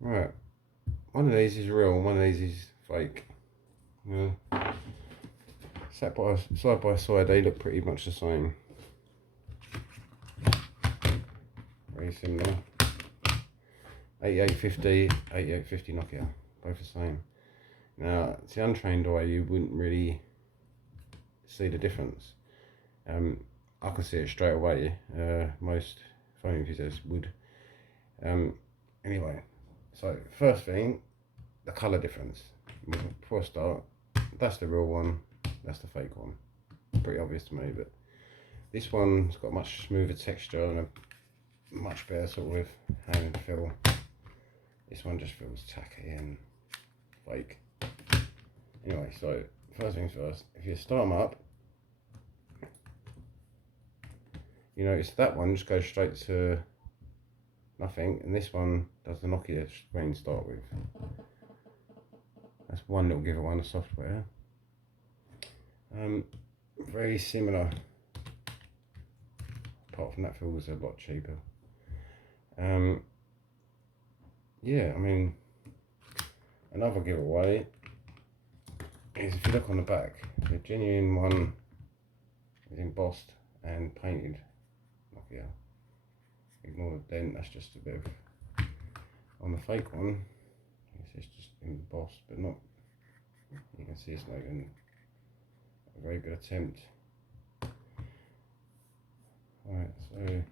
Right, one of these is real, one of these is fake. Yeah. Side by side, they look pretty much the same. Very similar. 8850, 8850 Nokia, both the same. Now, it's the untrained eye, you wouldn't really see the difference. I can see it straight away. Most phone users would. Anyway, so first thing, the colour difference. Before I start, that's the real one, that's the fake one. Pretty obvious to me, but this one's got much smoother texture and a much better sort of hand feel. This one just feels tacky and fake. Anyway, so first things first, if you start them up, you notice that one just goes straight to nothing, and this one does the Nokia screen start with. That's one little giveaway on the software. Very similar, apart from that feels a lot cheaper. Yeah, I mean, another giveaway is if you look on the back, the genuine one is embossed and painted Nokia. Ignore the dent, that's just a bit of, on the fake one, it's just embossed, but not, you can see it's not even a very good attempt. Right, so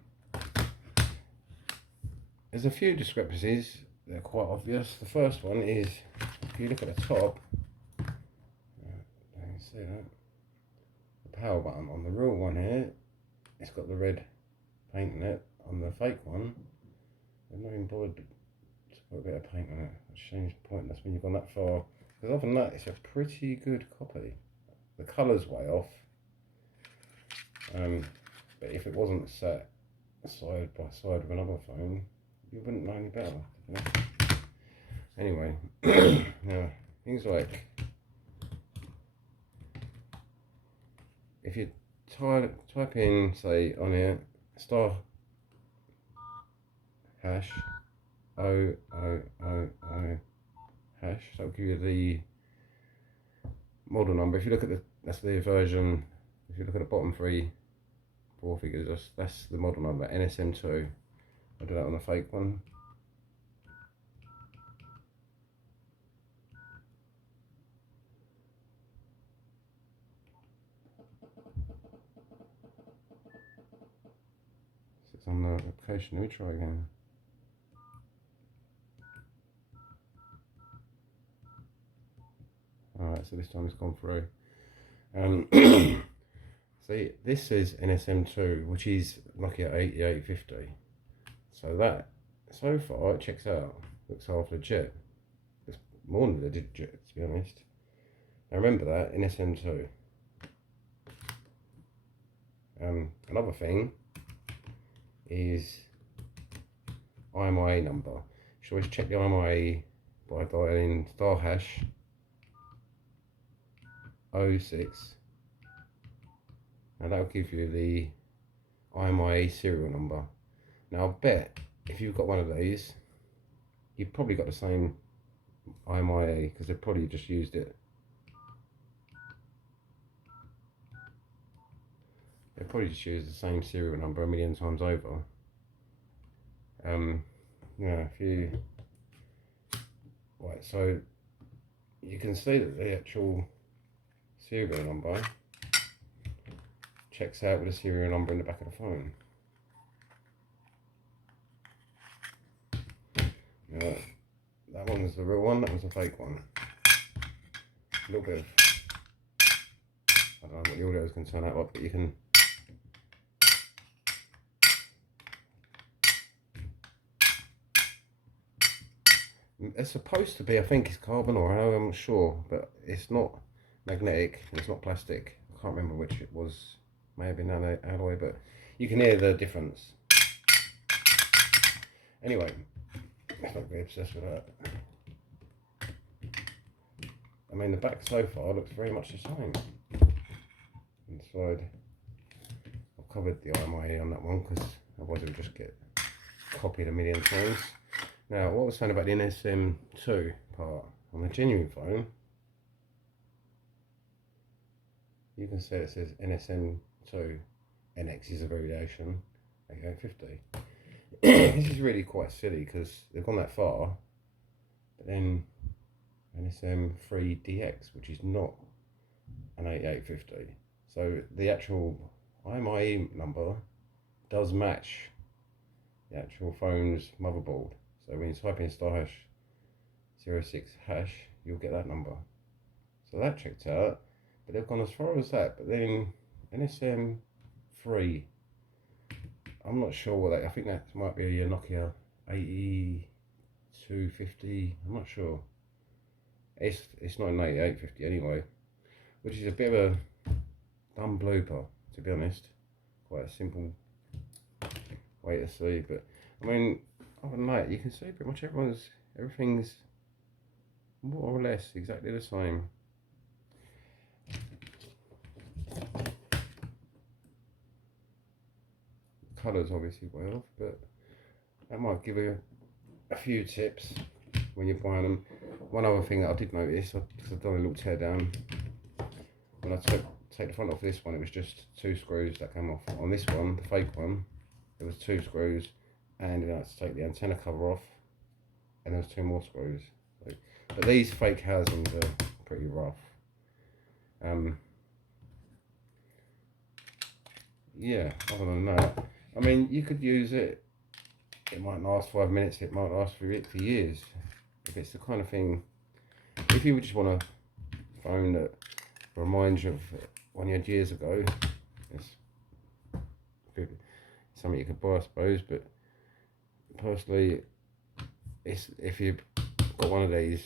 there's a few discrepancies, they're quite obvious. The first one is, if you look at the top, you can see that, the power button on the real one here, it's got the red paint in it. On the fake one, they've not even bothered to put a bit of paint on it. It's changed pointless when you've gone that far. Because other than that, it's a pretty good copy. The colour's way off. But if it wasn't set side by side with another phone, you wouldn't know any better. You know? Anyway, now things like, if you type in, say on here, star hash 000 hash, that'll give you the model number. If you look at that's the version, if you look at the bottom four figures, that's the model number, NSM2. I'll do that on the fake one. It's on the application. Let me try again. Alright, so this time it's gone through. See, this says NSM2, which is Nokia 8850. So that, so far, it checks out. Looks half legit. It's more than legit, to be honest. Now remember that, NSM2. Another thing is IMIA number. You should always check the IMIA by dialing star hash 06. Now that'll give you the IMIA serial number. Now I bet if you've got one of these, you've probably got the same IMIA because they've probably just used it. They probably just use the same serial number a million times over. Yeah, if you, right, so you can see that the actual serial number checks out with the serial number in the back of the phone. Now, that one was the real one, that was the fake one. A little bit of, I don't know what the audio is going to turn out like, but you can. It's supposed to be, I think it's carbon or alloy, I'm not sure, but it's not magnetic, it's not plastic. I can't remember which it was, may have been alloy, but you can hear the difference. Anyway, let's not be obsessed with that. I mean, the back so far looks very much the same. Inside, I've covered the IMIA on that one because otherwise it would just get copied a million times. Now, what I was saying about the NSM2 part, on a genuine phone, you can see it says NSM2, NX is abbreviation, 8850. This is really quite silly because they've gone that far, but then NSM3DX, which is not an 8850. So the actual IMEI number does match the actual phone's motherboard. So when you type in *#06#, you'll get that number. So that checked out, but they've gone as far as that. But then NSM3, I'm not sure what that, I think that might be a Nokia 8250, I'm not sure. It's not an 8850 anyway, which is a bit of a dumb blooper, to be honest. Quite a simple way to see, but I mean, other than that, you can see pretty much everything's more or less exactly the same. Colours obviously way off, but that might give you a few tips when you're buying them. One other thing that I did notice, because I've done a little tear down, when I take the front off this one, it was just 2 screws that came off. On this one, the fake one, there was 2 screws, and then I had to take the antenna cover off, and there was 2 more screws. So, but these fake housings are pretty rough. Yeah, other than that, I mean, you could use it. It might last 5 minutes. It might last for years. If it's the kind of thing, if you just want a phone that reminds you of one you had years ago, it's something you could buy, I suppose. But personally, if you've got one of these,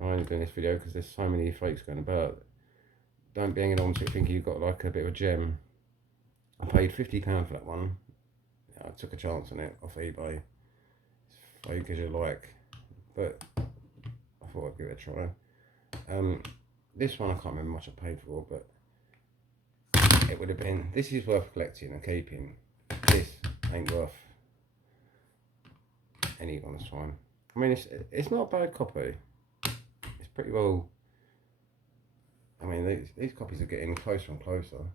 I'm only doing this video because there's so many fakes going about. Don't be hanging on to it thinking you've got like a bit of a gem. I paid £50 for that one. I took a chance on it off eBay. It's fake as you like, but I thought I'd give it a try. This one I can't remember how much I paid for, but it would have been. This is worth collecting and keeping. This ain't worth any honest time. I mean, it's not a bad copy. It's pretty well. I mean, these copies are getting closer and closer.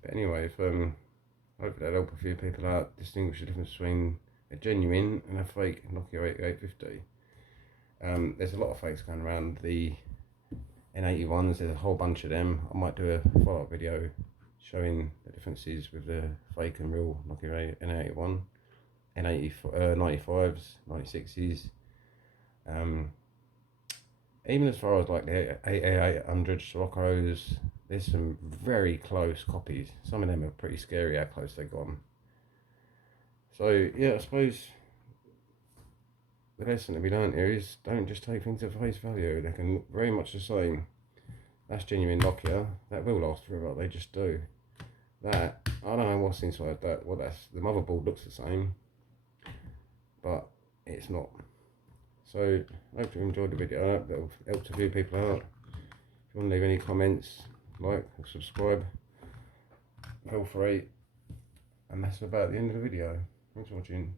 But anyway, hopefully that'll help a few people out distinguish the difference between a genuine and a fake Nokia 8850. There's a lot of fakes going around. The N81s, there's a whole bunch of them. I might do a follow-up video showing the differences with the fake and real Nokia N81, N95s, 96s. Even as far as like the 8800 Sirocco's, there's some very close copies. Some of them are pretty scary how close they've gone. So yeah, I suppose the lesson to be learned here is don't just take things at face value. They can look very much the same. That's genuine Nokia. That will last forever. They just do. That, I don't know what's inside that. Well, the motherboard looks the same, but it's not. So I hope you enjoyed the video. I hope that'll help a few people out. If you want to leave any comments, like or subscribe, feel free. And that's about the end of the video. Thanks for watching.